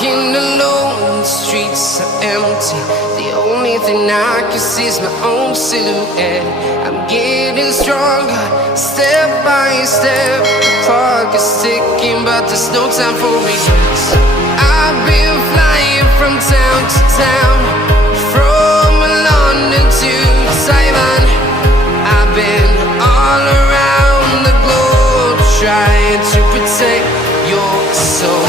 walking alone, the streets are empty. The only thing I can see is my own silhouette. I'm getting stronger, step by step. The clock is ticking, but there's no time for me. I've been flying from town to town, from London to Taiwan. I've been all around the globe, trying to protect your soul.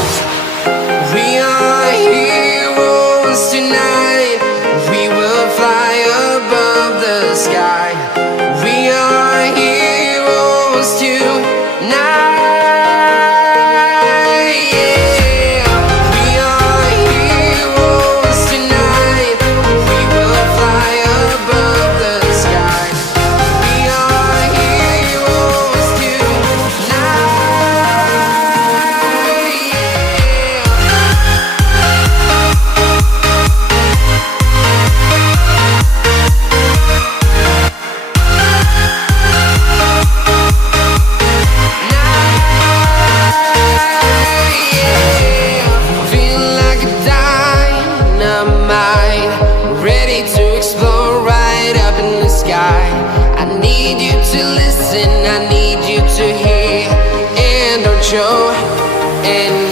We are heroes tonight. We will fly above the sky. We are heroes tonight. Yeah. We are heroes tonight. We will fly above the sky. We are heroes tonight. Feeling like a dynamite, ready to explode right up in the sky. I need you to listen, I need you to hear, and don't show. And